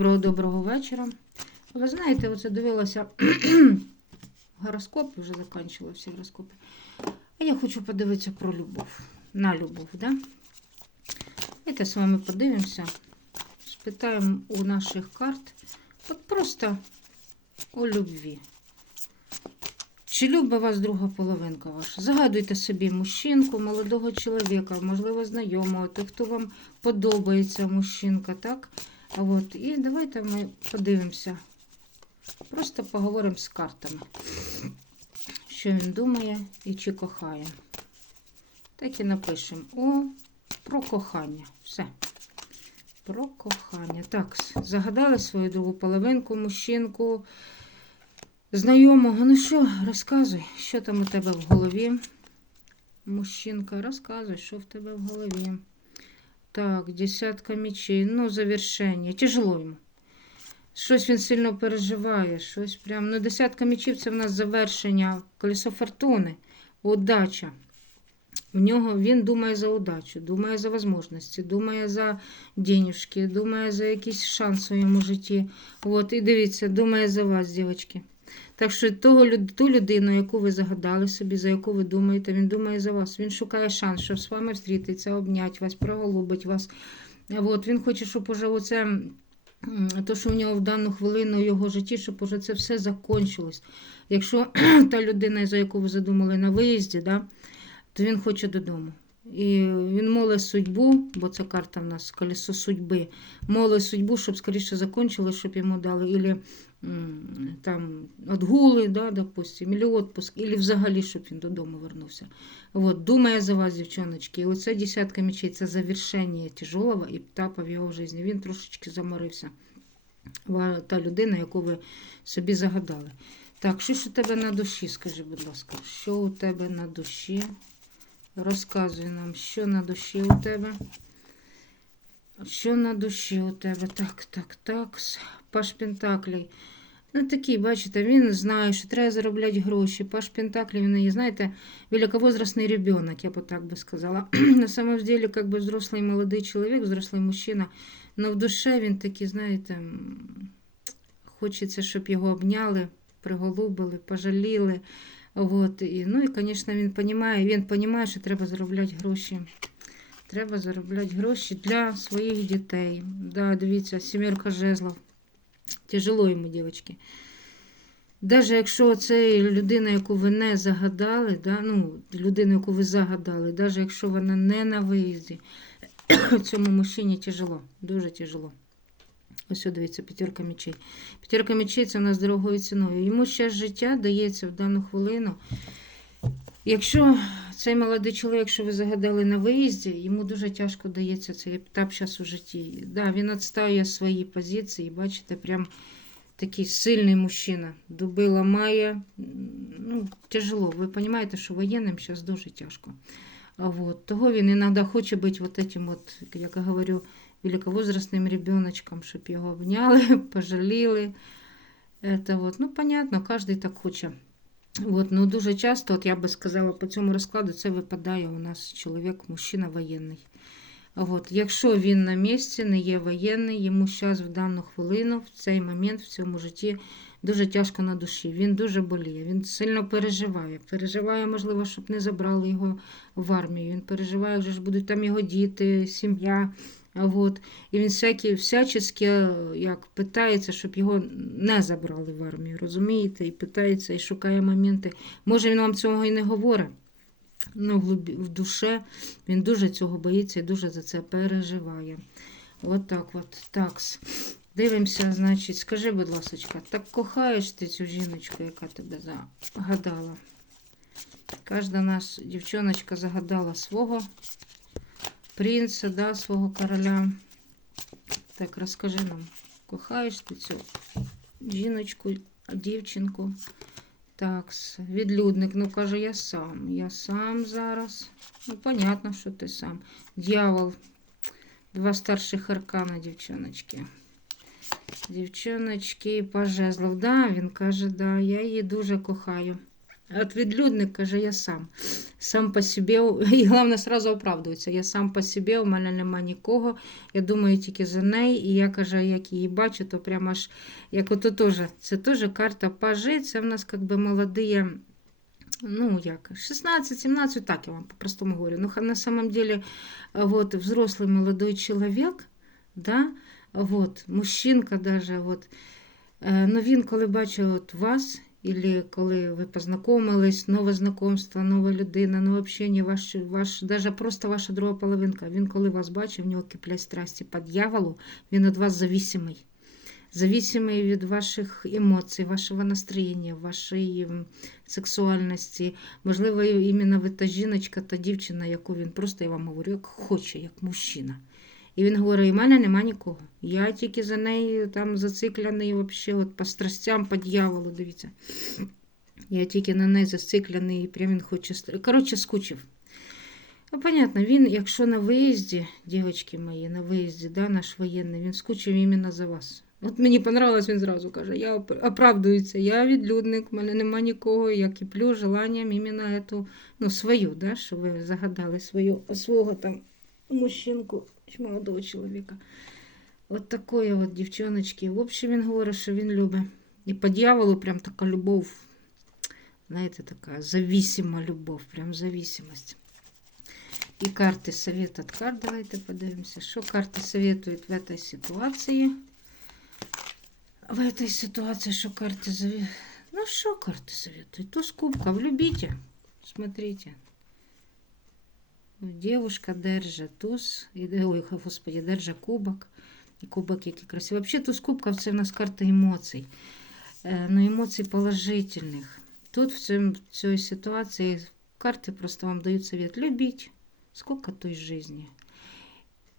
Доброго доброго вечора. Ви знаєте, оце дивилася гороскоп, вже закінчила всі гороскопи. А я хочу подивитися про любов. На любов, да? Давайте з вами подивимося. Спитаємо у наших карт. От просто у любві. Чи любить вас друга половинка ваша? Загадуйте собі мужчинку, молодого чоловіка, можливо, знайомого, тих, хто вам подобається мужчинка, так? От, і давайте ми подивимося. Просто поговоримо з картами, що він думає і чи кохає. Так і напишемо. О, про кохання. Все. Про кохання. Так, загадали свою другу половинку, мужчинку, знайомого. Ну що, розказуй, що там у тебе в голові? Мужчинка, розказуй, що в тебе в голові. Так, десятка мечей. Ну, завершення. Тяжело йому. Щось він сильно переживає. Щось прям. Ну, десятка мечів це в нас завершення колесо фортуни. Удача. В нього він думає за удачу, думає за можливості, думає за денежки, думає за якийсь шанс у своєму житті. От, і дивіться, думає за вас, дівчатки. Так що того, ту людину, яку ви загадали собі, за яку ви думаєте, він думає за вас. Він шукає шанс, щоб з вами встрітися, обняти вас, проголубить вас. От, він хоче, щоб уже оце, то, що в нього в дану хвилину в його житті, щоб уже це все закончилось. Якщо та людина, за яку ви задумали на виїзді, да, то він хоче додому. І він молить судьбу, бо це карта в нас колесо судьби. Молить судьбу, щоб скоріше закончилось, щоб йому дали. Ілі там отгули, да, допустим, или отпуск, или взагалі, щоб він додому вернувся. От, думає за вас, дівчоночки. І оце десятка мечей, це завершення тяжелого етапу в його житті. Він трошечки заморився. Та людина, яку ви собі загадали. Так, що ж у тебе на душі, скажи, будь ласка, що у тебе на душі? Розказуй нам, що на душі у тебе. Що на душі у тебе? Так, так, так. Паш Пентаклей. Ну, такий, бачите, він знає, що треба заробляти гроші. Паш Пентаклей, він є, знаєте, великовозрастний ребенок, я б так би сказала. На самом деле, как бы взрослый молодий чоловік, взрослий мужчина, але в душе він такий, знаєте, хочеться, щоб його обняли, приголубили, пожаліли. Вот. І, ну і, звісно, він розуміє, він розуміє, що треба заробляти гроші. Треба заробляти гроші для своїх дітей. Да, дивіться, сімерка жезлов. Тяжело йому, дівчатки. Навіть якщо це людина, яку ви не загадали, да, ну, людина, яку ви загадали, навіть якщо вона не на виїзді, цьому мужчині тяжело, дуже тяжело. Ось дивіться, п'ятерка мечей. П'ятерка мечей це у нас дорогою ціною. Йому ще життя дається в дану хвилину. Якщо цей молодий чоловік, що ви загадали на виїзді, йому дуже тяжко дається цей етап зараз у житті. Да, він відстає свої позиції, бачите, прям такий сильний мужчина. Дуби ламає. Ну, тяжело. Ви розумієте, що воєнним зараз дуже тяжко. А вот, того він іноді хоче бути вот этим, вот, як я говорю, великовозрастним ребеночком, щоб його обняли, пожаліли. Это вот, ну, понятно, кожен так хоче. От, ну, дуже часто, от я би сказала, по цьому розкладу це випадає у нас чоловік, мужчина воєнний. От, якщо він на місці, не є воєнний, йому зараз в дану хвилину, в цей момент, в цьому житті дуже тяжко на душі. Він дуже боліє, він сильно переживає. Переживає, можливо, щоб не забрали його в армію. Він переживає, вже ж будуть там його діти, сім'я. От. І він всякі, всячески е, як питається, щоб його не забрали в армію, розумієте? І питається, і шукає моменти. Може, він вам цього і не говорить. Ну, в душе він дуже цього боїться і дуже за це переживає. От так от. Такс. Дивимося, значить, скажи, будь ласка, так кохаєш ти цю жіночку, яка тебе загадала? Кожна наша дівчоночка загадала свого принца, да, свого короля. Так, розкажи нам, кохаєш ти цю жіночку, дівчинку? Так, відлюдник, ну каже, я сам. Я сам зараз. Ну, понятно, що ти сам. Дьявол. Два старших аркана, дівчоночки. Дівчоночки, пожезлов. Да, він каже, да, я її дуже кохаю. От відлюдник каже, я сам. Сам по собі, і головне, сразу оправдується. Я сам по собі, у мене нема нікого. Я думаю тільки за неї. І я каже, як її бачу, то прямо аж як ото теж. Це теж карта пажи. Це в нас як би молоді, ну як, 16-17, так я вам по-простому говорю. Ну, на самом деле, вот, взрослый молодой человек, да, вот, мужчинка даже, вот, Е, Ну, він, коли бачить вас, або коли ви познайомились, нове знайомство, нова людина, нове общення, ваш, ваш, даже просто ваша друга половинка, він, коли вас бачить, в нього киплять страсті по дьяволу, він від вас зависимий. Зависимий від ваших емоцій, вашого настроєння, вашої сексуальності. Можливо, іменно ви та жіночка, та дівчина, яку він просто, я вам говорю, як хоче, як мужчина. І він говорить: у мене нема нікого. Я тільки за нею там зациклений вообще, от по страстям, по дьяволу, дивіться. Я тільки на неї зациклений, і прям він хоче. Коротше, скучив. Ну, понятно, він, якщо на виїзді, дівчатки мої, на виїзді, да, наш воєнний, він скучив іменно за вас. От мені понравилось, він зразу каже, я оп- оправдується, я відлюдник, в мене нема нікого, я киплю желанням іменно эту, ну, свою, да, що ви загадали свою, свого там мужчинку чи молодого чоловіка. От такої от дівчоночки. В общем, він говорить, що він любить. І по дьяволу прям така любов, знаєте, така зависима любов, прям зависимость. І карти совет от карт. Давайте подивимося, що карти советують в этой ситуації. В этой ситуации, что карты заве... Ну, что карты советуют? Туз кубков, любите. Смотрите. Девушка держа туз, і, ой, господи, держа кубок. І кубок який красивий. Взагалі туз кубків це в нас карта емоцій. Е, Ну, емоцій положительних. Тут в, цьому, в цій ситуації карти просто вам дають совет. Любіть. Скільки той житті.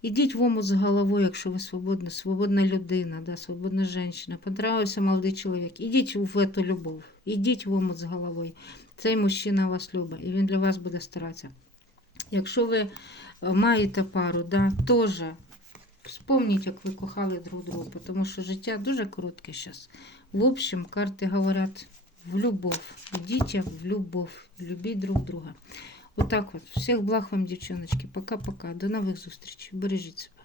Ідіть в омут з головою, якщо ви свободна, свободна людина, да, свободна жінка. Понравився молодий чоловік. Ідіть в эту любов. Ідіть в омут з головою. Цей мужчина вас любить, і він для вас буде старатися. Якщо ви е, маєте пару, да, теж вспомніть, як ви кохали друг друга, тому що життя дуже коротке зараз. В общем, карти говорять в любов. Ідіть в любов, любіть друг друга. Отак от. Всіх благ вам, дівчиночки. Пока-пока. До нових зустрічей. Бережіть себе.